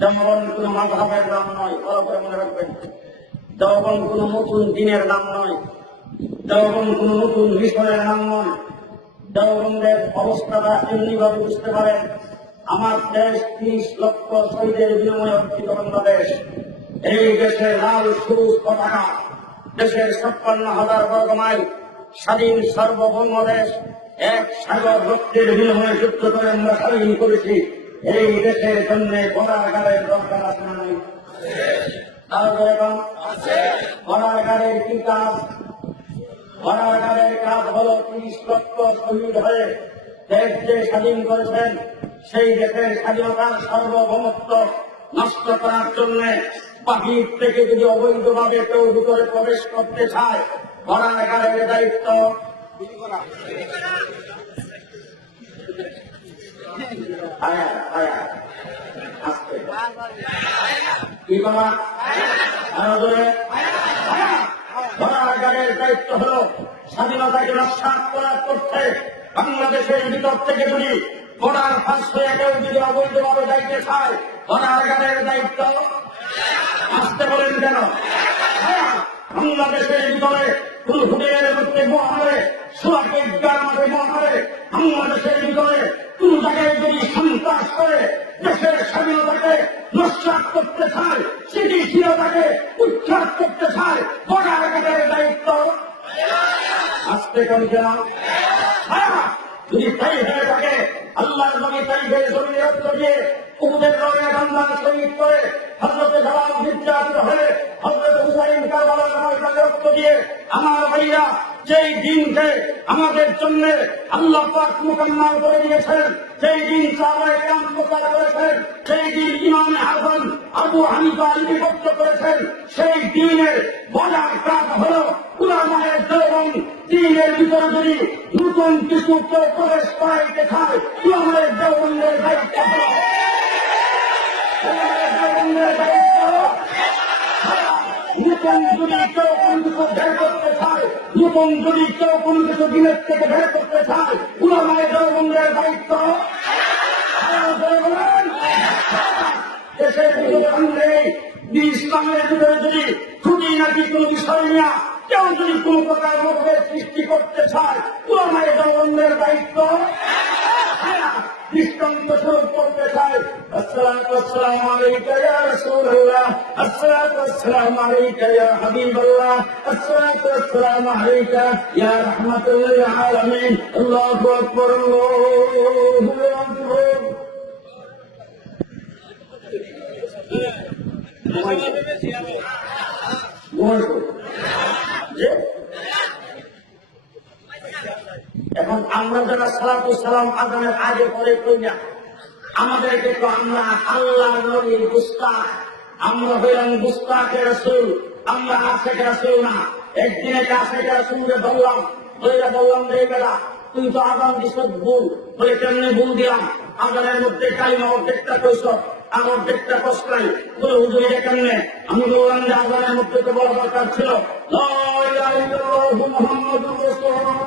দেওবন্দ কোন মাযহাবের নাম নয়, ভালো করে মনে রাখবেন। দেওবন্দ কোন নতুন দিনের নাম নয়, দেওবন্দ কোন নতুন মিশনের নাম নয়। দেওবন্দের অবস্থাটা এমনিভাবে বুঝতে পারেন, আমার দেশ ৩০ লক্ষ শহীদের বিনিময়ে অর্জিত বাংলাদেশ। এই দেশে লাল সবুজ পতাকা, দেশের ৫৬,০০০ বর্গ মাইল স্বাধীন সার্বভৌম দেশ, এক সাগর রক্তের বিনিময়ে যুদ্ধ করে আমরা স্বাধীন করেছি। এই দেশের জন্য বর্ডারের দরকার আছে না নাই? বর্ডারের কি কাজ? বর্ডারের কাজ হলো ৩০ লক্ষ শহীদ হয়ে দেশ যে স্বাধীন করেছেন, সেই দেশের স্বাধীনতার সার্বভৌমত্ব নষ্ট করার জন্য বাহির থেকে যদি অবৈধভাবে কেউ ভিতরে প্রবেশ করতে চায়, বর্ডারের দায়িত্ব কি করা? বর্ডারের দায়িত্ব হল স্বাধীনতাকে নস্যাৎ করার করতে বাংলাদেশের ভিতর থেকে যদি বর্ডার পাশ হয়ে কেউ যদি অবৈধভাবে যাইতে চায়, বর্ডারের দায়িত্ব আসতে বলেন কেন? বাংলাদেশের ভিতরে ফুলহুটের মধ্যে মহারে, সুরাকের মাঠে মহারে, বাংলাদেশের ভিতরে কোন জায়গায় যদি সন্ত্রাস করে দেশের স্বাধীনতাকে নস্যাৎ করতে চায়, স্থিতিশীলতাকে উচ্ছ্বাস করতে চায়, বর্ডারের দায়িত্ব আসতে কেন? যদি তাই হয়ে থাকে, আল্লাহর নবী তাইফের জমিনে রক্ত দিয়ে উহুদের রণে গান্ধার শহীদ করে, হযরতে জালাল নির্যাতিত হয়ে, হযরতে হুসাইন কারবালার ময়দানে রক্ত দিয়ে, আমার ভাইরা যেই দিনকে আমাদের জন্য আল্লাহ পাক মুকাম্মাল করে দিয়েছেন, সেই দিন সাহাবায়ে কেরাম প্রচার করেছেন, সেই দিন ইমাম আযম আবু হানিফা লিপিবদ্ধ করেছেন, সেই দিনের বজার কাজ হল উলামায়ে দেওবন্দ দিনের ভিতরে যদি নতুন কিছু কেউ প্রবেশ করাইতে চায়, উলামায়ে দেওবন্দের দায়িত্ব হল নতুন যদি কেউ কোন কিছু বের করতে চায়, নতুন যদি কেউ কোন কিছু দিনের থেকে বের করতে চায়, উলামায়ে দেওবন্দের দায়িত্ব দেশের ভিতরে ইসলামের ভিতরে যদি খুঁটি নাকি কোন বিষয় নিয়ে কেউ যদি কোন প্রকার মতভেদ সৃষ্টি করতে চায়, উলামায়ে দেওবন্দের দায়িত্ব দৃষ্টান্ত স্বরূপ করতে চায়। আসসালাতু ওয়াসসালামু আলাইকা ইয়া রাসূলুল্লাহ, আসসালাতু ওয়াসসালামু আলাইকা ইয়া হাবিবাল্লাহ, আসসালাতু ওয়াসসালামু আলাইকা ইয়া রাহমাতুল লিল আলামিন। আল্লাহু আকবার, আল্লাহু আকবার। এখন আমরা যারা সালাতু সালাম আযানের আগে পরে কই না, আমাদেরকে তো আমরা আল্লাহর নবীর গুস্তাখ, আমরা হইলাম গুস্তাখে রাসূল, আমরা আশিকে রাসূল না। একদিন একটা আশিকে রাসূলকে বললাম রে বেটা, তুই তো আযান দিস ভুল। বলে কেমনে ভুল দিলাম? আযানের মধ্যে কালিমা অর্ধেকটা কইছ, আর অর্ধেকটা কষ্টাই। বলে হুজুর এটা কেমনে? আমি বললাম যে আযানের মধ্যে তো বলা দরকার ছিল লা ইলাহা ইল্লাল্লাহু মুহাম্মাদুর রাসূলুল্লাহ,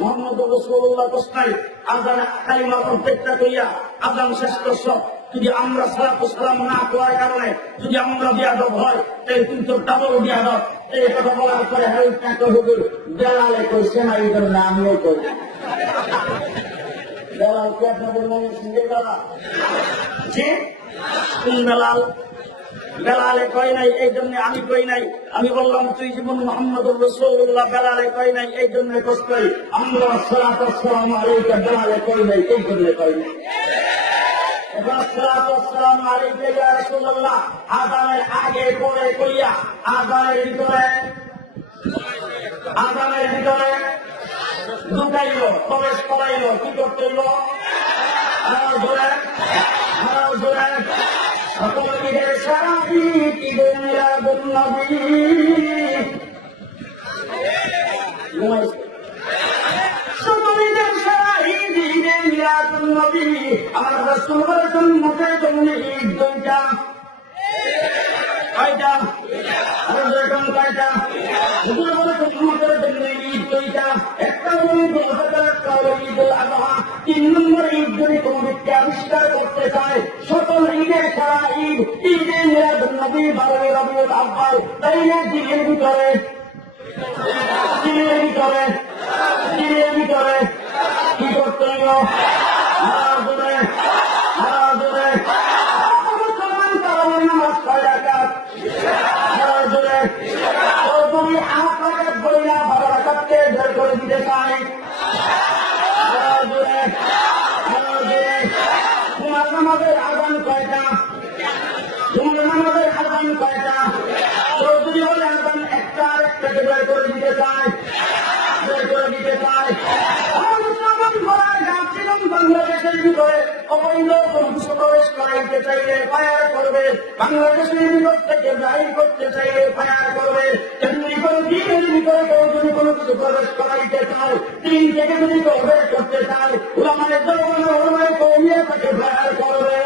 মুহাম্মাদুর রাসূলুল্লাহ কষ্টাই। আযান কালিমা অর্ধেকটা কইয়া আযান শেষ করছ। যদি আমরা সালাতু সালাম না করার কারণে যদি আমরা বিয়াদব হয়, তাই তুমি তো ডাবল বিয়াদব। এই কথা বলার পরে হুজুর বেলালে কইছে না, এই জন্য আমিও কই। বেলাল কি আপনাদের মনে সঙ্গে বেলাল? জি, কোন বেলাল? বেলালে কয় নাই, এই জন্য আমি কই নাই। আমি বললাম তুই জীবন মুহাম্মদুর রাসূলুল্লাহ, বেলালে কয় নাই, এই জন্য কষ্ট কই। আমরা সালাতু সালাম আলাইকা বেলালে কই নাই, এই জন্য কই নাই। সালাতু সালাম আলাইকা ইয়া রাসূলুল্লাহ আযানের আগে পরে কইয়া আযানের ভিতরে ঢুকাইল, প্রবেশ করাইল, কি করতে হইল? সকল ঈদের সারা ঈদে মিলাদুন নবী। সকল ঈদের সারা ঈদে মিলাদুন নবী। আমার রাসূল বলেছেন মুখের জন্য ঈদ দুইটা। কয়টা? আর যখন কয়টা? হুজুর বলেছেন মুখের জন্য ঈদ দুইটা। একটা ঈদুল ফিতর, একটা ঈদুল আযহা। 3 নম্বর ঈদ যদি কোনো ব্যক্তি আবিষ্কার করতে চায়, সকল ঈদের সারা ঈদ, ঈদে মিলাদুন নবী, 12 রবিউল আউয়াল, তাইলে দিনের ভিতরে কি করতে হইল? মুসলমান তারাবির নামাজ 6 রাকাত, তুমি 8 রাকাত বলি না 12 রাকাতকে বের করে দিতে চাই। তোমার নামাজের আযান কয়টা? তোমার নামাজের আযান কয়টা? চৌধুরী বলে আযান একটা, আর একটাকে বের করে দিতে চায়, বাংলাদেশের ভিতরে অবৈধ বংশ প্রবেশ করাইতে চাইলে ফায়ার করবে, বাংলাদেশের ভিতর থেকে বাহির করতে চাইলে ফায়ার করবে। তেমনি করে দিনের ভিতরে কেউ যদি কোনো কিছু প্রবেশ করাইতে চায়, দিন থেকে যদি কেউ বের করতে চায়, উলামায়ে দেওবন্দ উলামায়ে কওমিয়া তাকে ফায়ার করবে।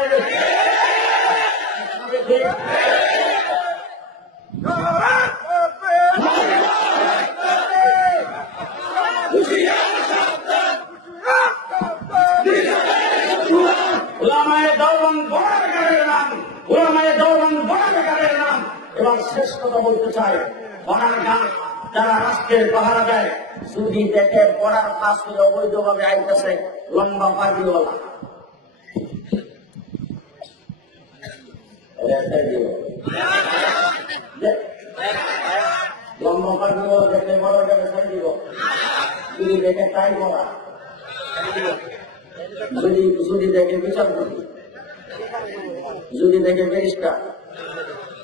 এবার শেষ কথা বলতে চাই, বনার গান যারা রাষ্ট্রের পাহারা দেয়, যদি দেখে বর্ডার পাশ করে অবৈধভাবে আইতেছে লম্বা পাগড়িওয়ালা, লম্বা পাগড়িওয়ালা দেখলে বর্ডার গানে ছাড় দিব, যদি দেখে তাই করা, যদি দেখে বিচারপতি, যদি দেখে ব্যারিস্টার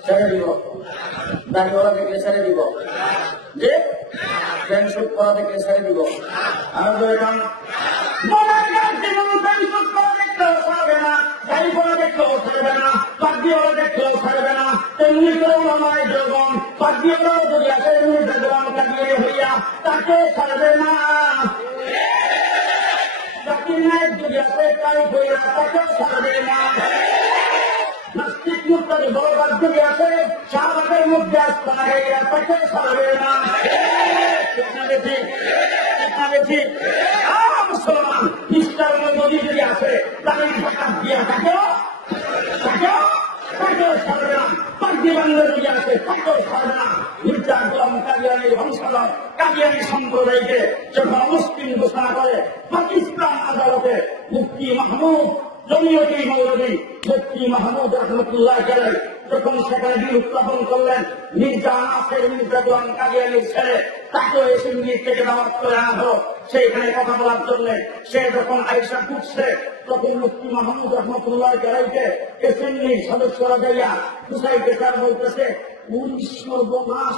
ছেড়ে দিব, দাড়িওয়ালা দেখলে ছেড়ে দিব, যে প্যান্ট শুট করা দেখলে ছেড়ে দিব। আর দাড়ি পড়া দেখলেও ছাড়বে না, পাগড়িওয়ালা দেখলেও ছাড়বে না। তেমনি করেও আমার যৌবন পাগড়িওয়ালাও যদি আসে বেগম কাটিয়ে হইয়া তাকে ছাড়বে না, জাকির নায়েক যদি আসে তাই হইয়া তাকেও ছাড়বে না। নাস্তিক মুক্তার বড়বাদ যদি আসে শাহবাগের মধ্যে আসতে লাগাইয়া তাকে ছাড়বে না। মুসলমান মিস্টার মোদী যদি আসে তাকে ঢাকাত দিয়া তাকেও ছাড়বে না। পার্টি বাংলা যদি আসে তাকেও ছাড়বে না। মির্জা গোলাম কাদিয়ানীর বংশধর কাদিয়ানী সম্প্রদায়কে যখন মুসলিম ঘোষণা করে পাকিস্তান আদালতে মুফতি মাহমুদ জমিয়তি মৌলভী মুফতি মাহমুদ রহমতুল্লাহ আলাইহি যখন সেখানে বিল উত্থাপন করলেন, মির্জা নাসির মির্জা গোলাম কাদিয়ানীর ছেলে তাকেও এসেম্বলি থেকে দাওয়াত করে আনা হলো সেইখানে কথা বলার জন্য। সে যখন আইসা ঢুকছে তখন মুফতি মাহমুদ রহমতুল্লাহ আলাইহিকে এসেম্বলির সদস্যরা যাইয়া বুঝাইতে তার বলতেছে, 19 সর্বনাশ,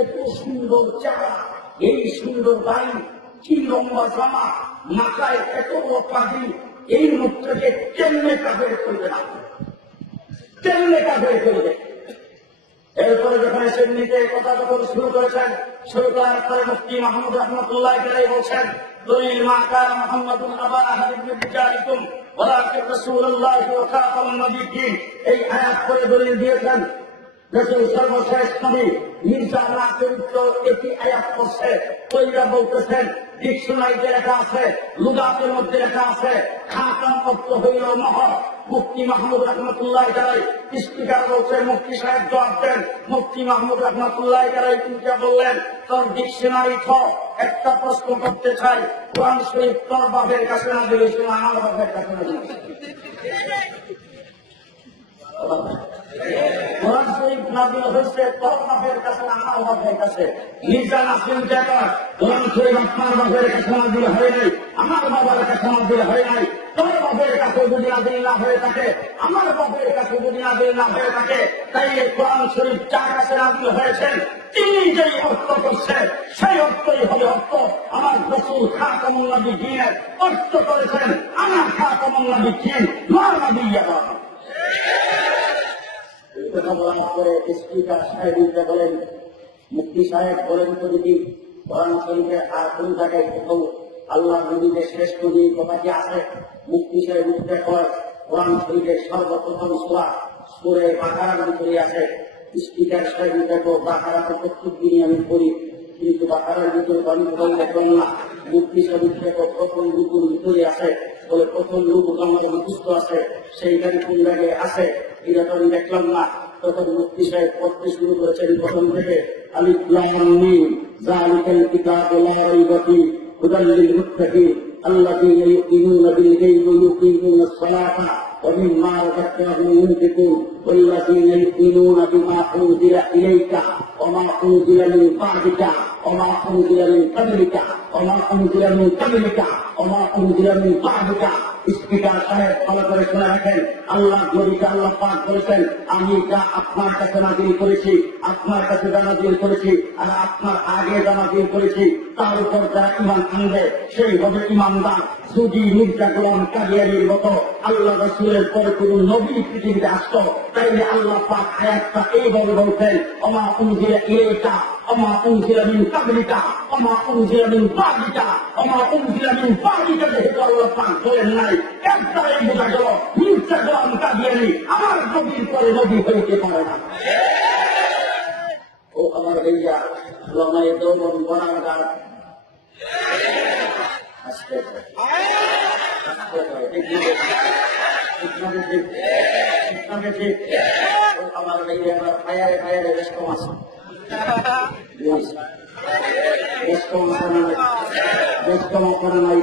এত সুন্দর চেহারা, এই সুন্দর বাড়ি, কি লম্বা জামা, মাথায় এত বড় পাখি, এই মুখটাকে কেমনে কাফের করবে না, কেমনে কাফের করবে। এরপরে যখন এসেম্বলিতে কথা যখন শুরু করেছেন, শুরু করার পরে মুফতি মাহমুদ রহমতুল্লাহ আলাইহি বলছেন, দলিল মা কান মুহাম্মাদুন আবা আহাদিন মিন রিজালিকুম ওয়ালাকিন রাসূলুল্লাহি ওয়া খাতামুন নবিয়্যিন, এই আয়াত করে দলিল দিয়েছেন রাসূল সর্বশেষ নবী। মির্জা নাসির তো একটি আয়াত পড়ছে, ওইরা বলতেছেন ডিকশনারিতে লেখা আছে, লুগাতের মধ্যে লেখা আছে খাতাম অর্থ হইল মোহর। মুফতি মাহমুদ রহমতুল্লাহ আলাইহি স্পিকার বলছে, মুফতি সাহেব জবাব দেন। মুফতি মাহমুদ রহমতুল্লাহ আলাইহি তিনি বললেন, তোর ডিকশনারি ছ একটা প্রশ্ন করতে চাই, কোরআন শরীফ তোর বাপের কাছে না দিয়েছিল, আমার বাপের কাছে না দিয়েছিল। কোরআন শরীফ নাযিল হয়েছে তোর বাপের কাছে, আমার বাপের কাছে। মির্জা নাসির জাকার কোরআন শরীফ আপনার বাপের কাছে নাযিল হয় নাই, আমার বাবার কাছে নাযিল হয় নাই। তোর বাপের কাছে যদি নাযিল না হয়ে থাকে, আমার বাপের কাছে যদি নাযিল না হয়ে থাকে, তাইলে কোরআন শরীফ যার কাছে নাযিল হয়েছেন তিনি যেই অর্থ করছেন সেই অর্থই হবে অর্থ। আমার রাসূল খাতামুন নবিয়্যিনের অর্থ করেছেন, আমার খাতামুন নবিয়্যিন মা নবিয়্যা। কথা বলার পরে স্পিকার সাহেব বলেন, মুফতি সাহেব বলেন, তো যদি কোরআন শরীফে আর কোন জায়গায় কোথাও আল্লাহ নবীদের শেষ নবী কথাটি আছে? মুফতি সাহেব উঠতে কয়, কোরআন শরীফের সর্বপ্রথম সূরা সূরা বাকারার ভিতরে আছে। স্পিকার সাহেব দেখো, বাকারা তো প্রত্যেক দিনই আমি পড়ি, কিন্তু বাকারার ভিতরে অনেক বই দেখলাম না। মুক্তি সদস্য প্রথম রূপুর ভিতরে আছে বলে প্রথম রূপ আমাদের মুখস্থ আছে সেইখানে কোন জায়গায় আছে এটা তো আমি দেখলাম না। তখন মুক্তি সাহেব পড়তে শুরু করেছেন প্রথম থেকে আলিফ লাম মিম যালিকাল কিতাবু লা রাইবা ফীহি হুদাল লিল মুত্তাকিন الذين يؤمنون بالغيب ويقيمون الصلاة ومما رزقناهم ينفقون والذين يؤمنون بما أنزل إليك وما أنزل من بعدك وما أنزل من قبلك وما أنزل من قبلك وما أنزل من بعدك স্পিকার সাহেব ভালো করে শুনে রাখেন আল্লাহ নবীকে আল্লাহ পাক বলেছেন আমি যা আপনার কাছে নাযিল করেছি আপনার কাছে যা নাযিল করেছি আর আপনার আগে যা নাযিল করেছি তার উপর যারা ঈমান আনবে সেই হবে ঈমানদার। সুজি মির্জা গোলাম কাদিয়ানীর মতো আল্লাহ রাসূলের পরে কোন নবী পৃথিবীতে আসতো তাইলে আল্লাহ পাক আয়াতটা এইভাবে বলতেন ওমা উনজিলা ইলাইকা ওমা উনজিলা মিন কাবলিকা ওমা উনজিলা মিন বাদিকা ওমা উনজিলা মিন বাদিকা যেহেতু আল্লাহ পাক বলেন নাই একটাই বোঝা গেল মির্জা গোলাম কাদিয়ানী আমার নবীর পরে নবী হইতে পারে না। ও আমার ভাইয়া লমায়ে দৌলন বনাগার আজকে আমার ভাইয়া আমার ফায়ারে ফায়ারে ব্যস্ত আছে ব্যস্ত করে নাই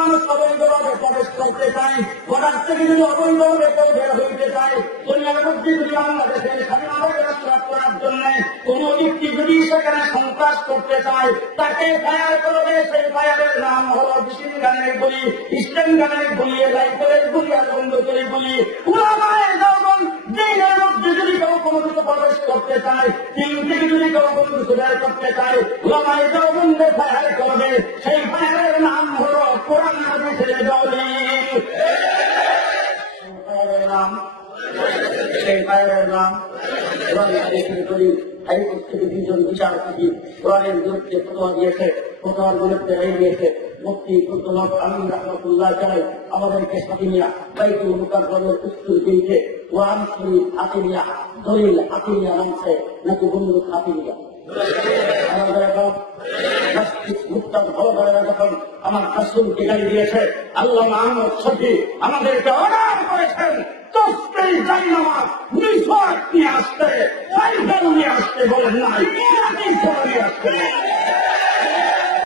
মানুষ অবৈধভাবে প্রবেশ করতে চাই ঘোড়ার থেকে যদি অবৈধভাবে কেউ বের হইতে চায় দুনিয়ার মধ্যে যদি বাংলাদেশের স্বাধীনভাবে রাষ্ট্র করার জন্য কোন ব্যক্তি যদি সেখানে সন্ত্রাস করতে চায় তাকে ফায়ার করবে। সেই ফায়ারের নাম হলো বিশিন গানের গুলি ইস্টার্ন গানের গুলি রাইফেলের গুলি আর বন্ধ করে গুলি উলামায়ে দেওবন্দ দিনের মধ্যে যদি কেউ কোনো কিছু প্রবেশ করতে চায় দিন থেকে যদি কেউ কোনো কিছু বের করতে চায় উলামায়ে দেওবন্দে ফায়ার করবে। সেই ফায়ারের নাম হলো কোরআন হাদিসের দলিল। সেই ফায়ারের নাম কোরআন হাদিসের দলিল। হাইকোর্ট থেকে দুজন বিচারপতি কোরআনের বিরুদ্ধে ফতোয়া দিয়েছে, ফতোয়ার বিরুদ্ধে রায় দিয়েছে। মুফতি কুতুব আমিন রাহমাতুল্লাহ আলাইহি আমাদেরকে সাথিয়া বাইতুল মুকাররমের উত্তর দিকে কোরআন শরীফ আতিনিয়া দলিল আতিনিয়া নামছে নাকি বন্ধু আতিনিয়া যখন আমার রাসূলকে গালি দিয়েছে আল্লাহ আহমদ শফি আমাদেরকে অর্ডার করেছেন তসবিহ জায়নামাজ মিসওয়াক নিয়ে আসতে সাইকেল নিয়ে আসতে বলেন নাই নিয়ে আসতে